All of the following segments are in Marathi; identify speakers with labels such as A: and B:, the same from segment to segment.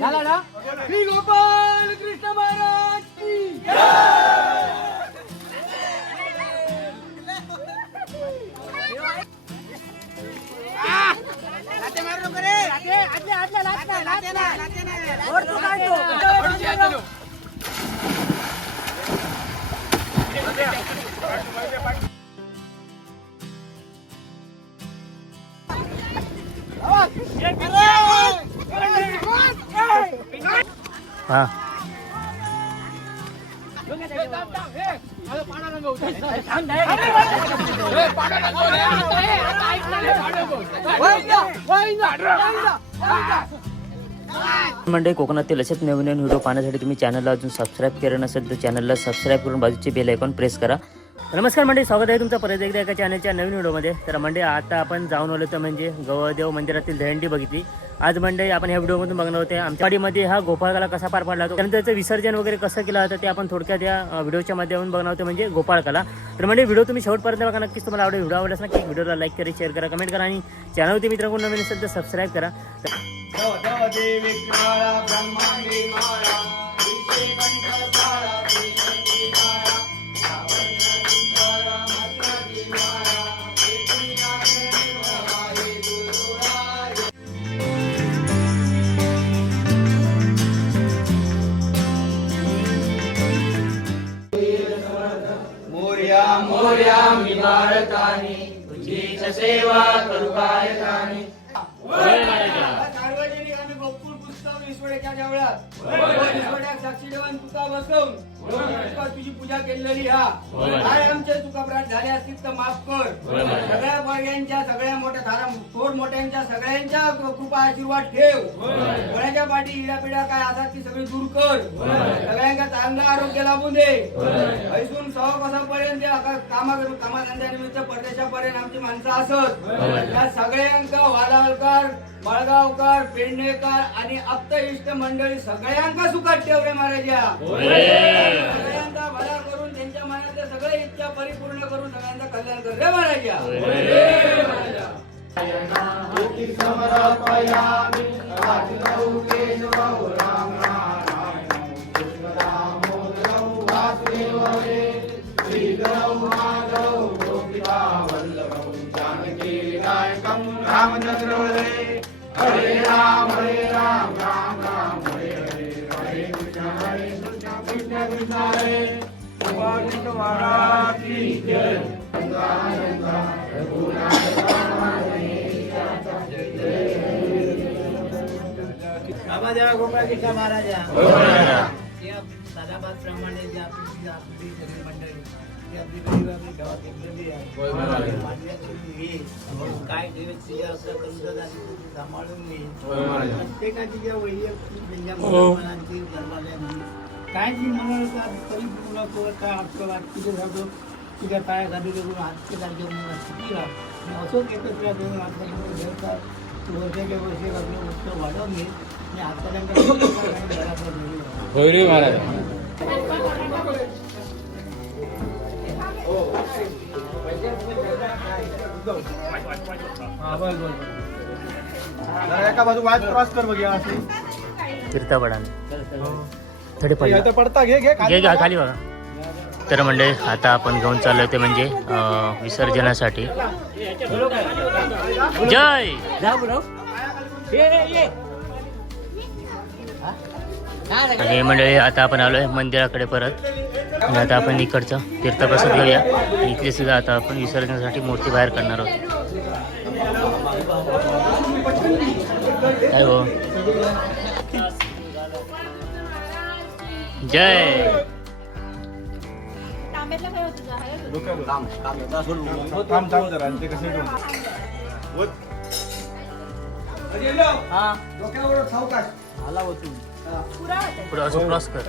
A: झाला ना श्री गोपाल कृष्ण महाराज की
B: हा. मंडळी कोकणातील असेच नवीन नवीन व्हिडिओ पाहण्यासाठी तुम्ही चॅनलला अजून सबस्क्राईब केलं नसेल तर चॅनलला सबस्क्राईब करून बाजूचे बेल आयकॉन प्रेस करा. नमस्कार मंडळी स्वागत आहे तुमचं परत एकदा एका चॅनलच्या नवीन व्हिडिओमध्ये. तर मंडळी आता आपण जाऊन आलो तर म्हणजे गवदेव मंदिरातील दहंडी बघितली. आज मंडळी आपण ह्या व्हिडिओमधून बघणार होते आमच्या वाडीमध्ये हा गोपाळकाला कसा पार पाडला होता त्यानंतर त्याचं विसर्जन वगैरे कसं केलं होतं ते आपण थोडक्यात या व्हिडिओच्या माध्यमातून बघणार होते म्हणजे गोपाळकाला. तर म्हणजे व्हिडिओ तुम्ही शेवटपर्यंत बघा नक्कीच तुम्हाला आवडेल. व्हिडिओ आवडल्यास नक्की व्हिडिओला लाईक करा शेअर करा कमेंट करा आणि चॅनलवरती मित्र कोण नवीन असेल तर सबस्क्राईब करा.
A: भारताने तुझीच सेवा करू कायकाने सार्वजनिक आम्ही गोकुळ पुस्तक देवळात. ईश्वराच्या साक्षी देवान तुका बसवून तुझी पूजा केलेली हा. काय आमचे तुका अपराध झाले असतील तर माफ कर. सगळ्या वर्ग्यांच्या सगळ्या मोठ्या धारा थोर मोठ्यांच्या सगळ्यांच्या कृपा आशीर्वाद ठेव. कोणाच्या पाठी इडा पिढा काय असतात ती सगळी दूर कर. सगळ्यांका चांगलं आरोग्य लाभून दे. ऐसून सहा कसापर्यंत कामा कामाधंद्यानिमित्त परदेशापर्यंत आमची माणसं असत. त्या सगळ्यांका वालावलकर बळगावकर पेडणेकर आणि अप्त इष्ट मंडळी सगळ्यांका सुखात ठेव रे महाराजा सगळ्यांचा भला करून त्यांच्या मनातल्या सगळ्या इच्छा परिपूर्ण करून सगळ्यांचा कल्याण कर. रे महाराजा. महाराजा
C: गोपाळ कृष्ण महाराजा या सालाबादप्रमाणे जी आपली जी आपली सगळी मंडळी ती आपली गरीब आपली गावात एकलेली आहे मान्याची घे काय असं सांभाळून घे. प्रत्येकाची ज्या वैयक्तिक मुलांची जन्माल्यांची काय करू काय हक्क तुझे जातो तुझ्या पाया खाली करून हातचे करून आपल्याकडे घेतात वर्षाच्या वर्षी आपलं उत्सव वाढवून घे आणि आतापर्यंत
D: गौरी महाराज.
A: एका बाजू वाज क्रॉस कर बघूया
B: कीर्तापडाने थोडे पडले.
A: पडता घे घे
B: खाली बघा. तर म्हणजे आता आपण घेऊन चाललोय ते म्हणजे विसर्जनासाठी. जय! आणि मंडळी आता आपण आलोय मंदिराकडे परत. आणि आता आपण इकडचं तीर्थप्रसाद घेऊया. इथले सुद्धा आता आपण विसर्जनासाठी मूर्ती बाहेर करणार आहोत. काय हो? जय!
A: थांब थांब जरा ते कसे डोक्यावर सावकाश.
C: आला होतो
B: पुढं असं क्रॉस कर.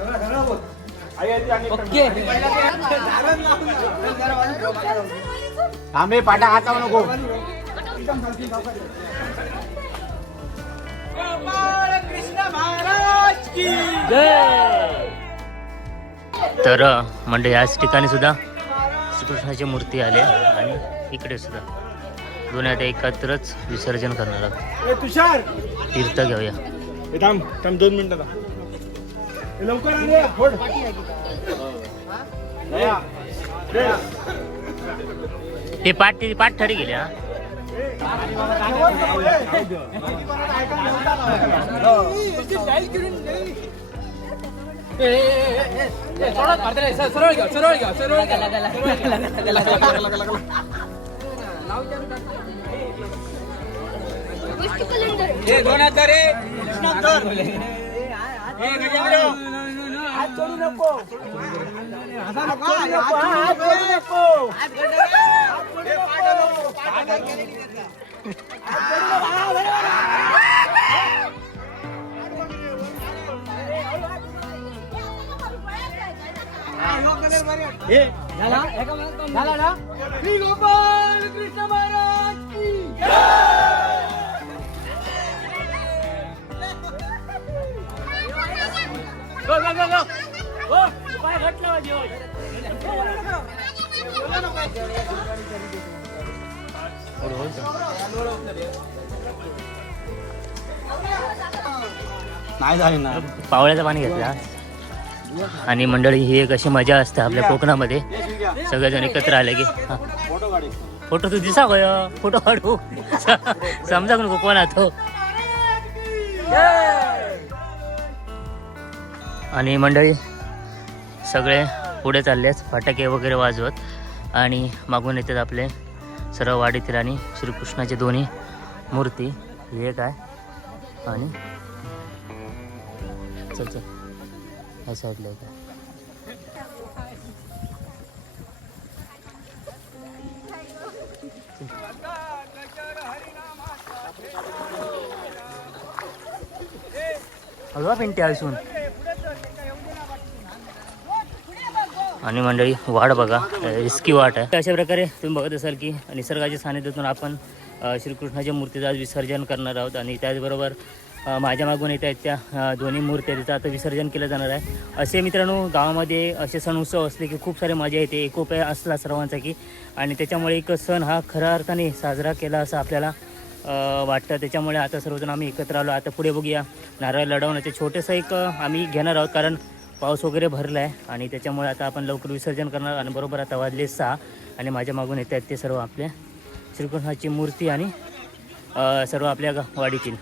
A: आम्ही पाटा हातावर नको.
B: तर म्हणजे याच ठिकाणी सुद्धा श्रीकृष्णाची मूर्ती आली आणि इकडे सुद्धा दोन्ही आता एकत्रच विसर्जन करणार आहोत
A: तुषार
B: तीर्थ घेऊया
E: थांब थांब दोन मिनिटं लवकर.
B: ते पाठ ते पाठ ठरी गेले हा
C: हात सोडू नको हात सोडू नको हात सोडू नको नको. नको. झाला? झाला ना? श्री गोपाल कृष्ण महाराज की
B: गो गो गो गो हो पाय घटलं माझे होय.
E: नाही झाले ना.
B: पावळ्याचं पाणी घेतला आणि मंडळी ही एक अशी मजा असते आपल्या कोकणामध्ये. सगळेजण एकत्र आले की फोटो तू दिसा गय फोटो काढू. समजा कोण कोकणात हो आणि मंडळी सगळे पुढे चाललेत फटाके वगैरे वाजवत. आणि मागून येतात आपले सर्व वाडीतील आणि श्रीकृष्णाचे दोन्ही मूर्ती. हे एक आहे आणि? चल चल. ह्या साईडला होता. हलवा असून आणि मंडळी वाट बघा. रिस्की वाट आहे. अशा प्रकारे तुम्ही बघत असाल की निसर्गाच्या सानिध्यातून आपण श्रीकृष्णाच्या मूर्तीचं आज विसर्जन करणार आहोत आणि त्याचबरोबर माझ्या मागून येत आहेत त्या दोन्ही मूर्त्या तिचं आता विसर्जन केलं जाणार आहे. असे मित्रांनो गावामध्ये असे सण उत्सव असले की खूप सारे मजा येते. एकोप असला सर्वांचा की आणि त्याच्यामुळे एक सण हा खऱ्या अर्थाने साजरा केला असं आपल्याला वाटतं. त्याच्यामुळे आता सर्वजण आम्ही एकत्र आलो. आता पुढे बघूया. नारळ लढवण्याचे छोटंसं एक आम्ही घेणार आहोत कारण पाऊस वगैरे भरला आहे आणि त्याच्यामुळे आता आपण लवकर विसर्जन करणार आणि बरोबर आता वाजले सहा. आणि माझ्या मागून येत आहेत ते सर्व आपल्या श्रीकृष्णाची मूर्ती आणि सर्व आपल्या गा- वाडीतील.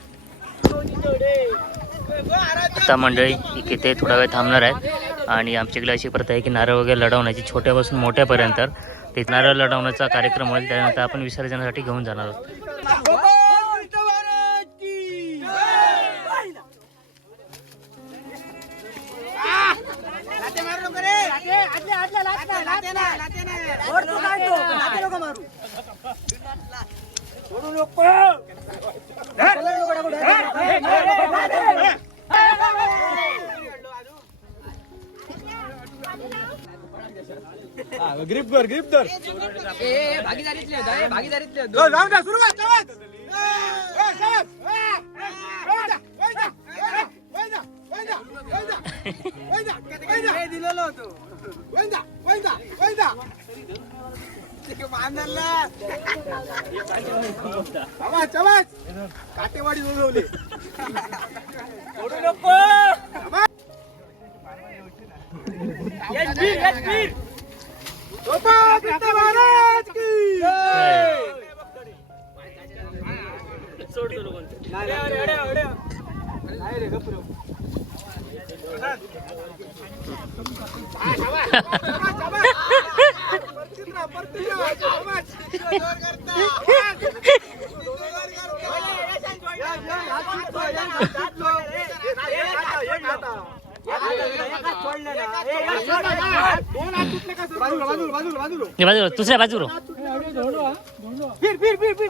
B: आता मंडळी इथे ते थोडा वेळ थांबणार आहेत आणि आमच्याकडे अशी प्रथा आहे की नारळ वगैरे लढवण्याची छोट्यापासून मोठ्यापर्यंत. ते नारळ लढवण्याचा कार्यक्रम होईल त्यानंतर आपण विसर्जनासाठी घेऊन जाणार आहोत.
C: दिलेलो होतो.
E: वैदा, वैदा, वैदा. आवाज, आवाज. काटेवाडी बोलवली बाजूला बाजूला बाजूला. बाजूला
B: बाजूला दुसऱ्या बाजूला.
C: फिर फिर फिर फिर.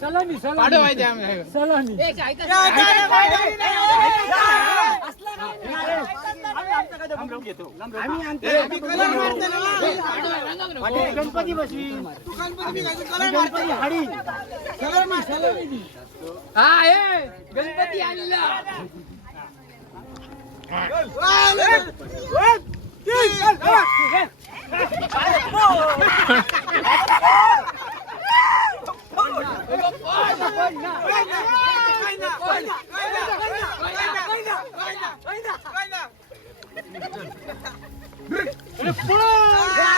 F: સલામી સલામી. સલામી. આम्ही
E: गणपती बसवी हाडी हा
D: गणपती आणला
F: Repulsa!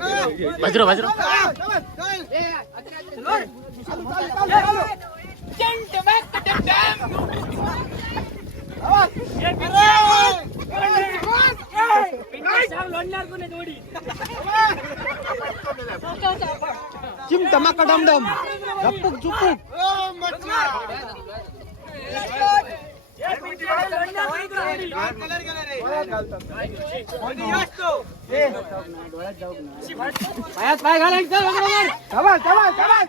F: વજરો
E: વજરો ચીમ તમાકા ડમ ડમ ધપુક ચુપુક पायात पाय घालायचं समाज समाज समाज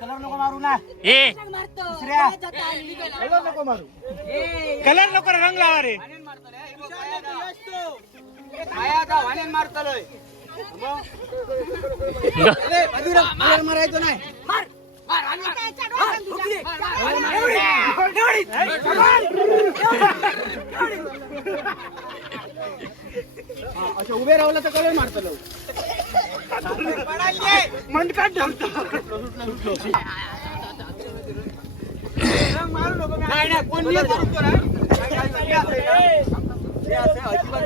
E: कलर नको मारू ना
F: ए.
E: कलर नको मारू कलर नको रंग लावा रे कलर मारायचो नाही अच्छा उभे राहिला तर कलर मारतो मंडकात ठेवतो नाही नाही कोण अजिबात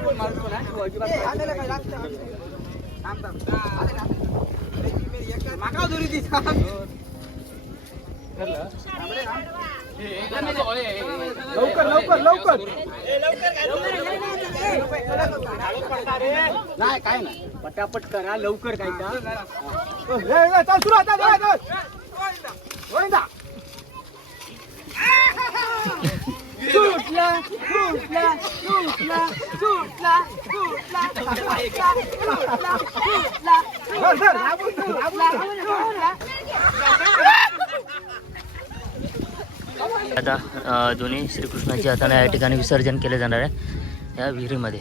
E: कोण मारतो ना अजिबात लवकर लवकर. लवकर नाही काय नाही पटापट करा लवकर काय का सुटला सुटला सुटला सुटला सुटला सुटला
F: आता दोन्ही श्रीकृष्णाची हाताने या ठिकाणी विसर्जन केले जाणार आहे या विहिरीमध्ये.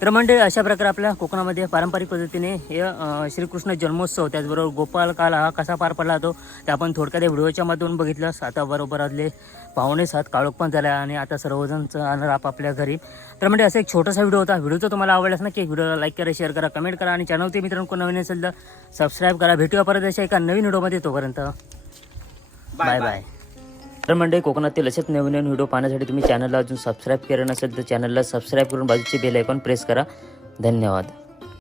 B: तर म्हणजे अशा प्रकारे आपल्या कोकणामध्ये पारंपरिक पद्धतीने हे श्रीकृष्ण जन्मोत्सव त्याचबरोबर गोपाल काल हा कसा पार पडला तो ते आपण थोडक्यात या व्हिडिओच्या माध्यमातून बघितलं. आता बरोबर आदले पाहुणे सात काळोख पण झाला आणि आता सर्वजण जाणार आपापल्या घरी. तर म्हणजे असा एक छोटासा व्हिडिओ होता. व्हिडिओ जर तुम्हाला आवडलास ना की व्हिडिओला लाईक करा शेअर करा कमेंट करा आणि चॅनलचे मित्रांनो कोण नवीन असेल तर सबस्क्राईब करा. भेटूया परत अशा एका नवीन व्हिडिओमध्ये तोपर्यंत. बाय. बाय. तर म्हणजे कोकणातील असेच नवीन नवीन व्हिडिओ पाहण्यासाठी तुम्ही चॅनलला अजून सबस्क्राईब केलं नसेल तर चॅनलला सबस्क्राईब करून बाजूचे बेल आयकॉन प्रेस करा. धन्यवाद.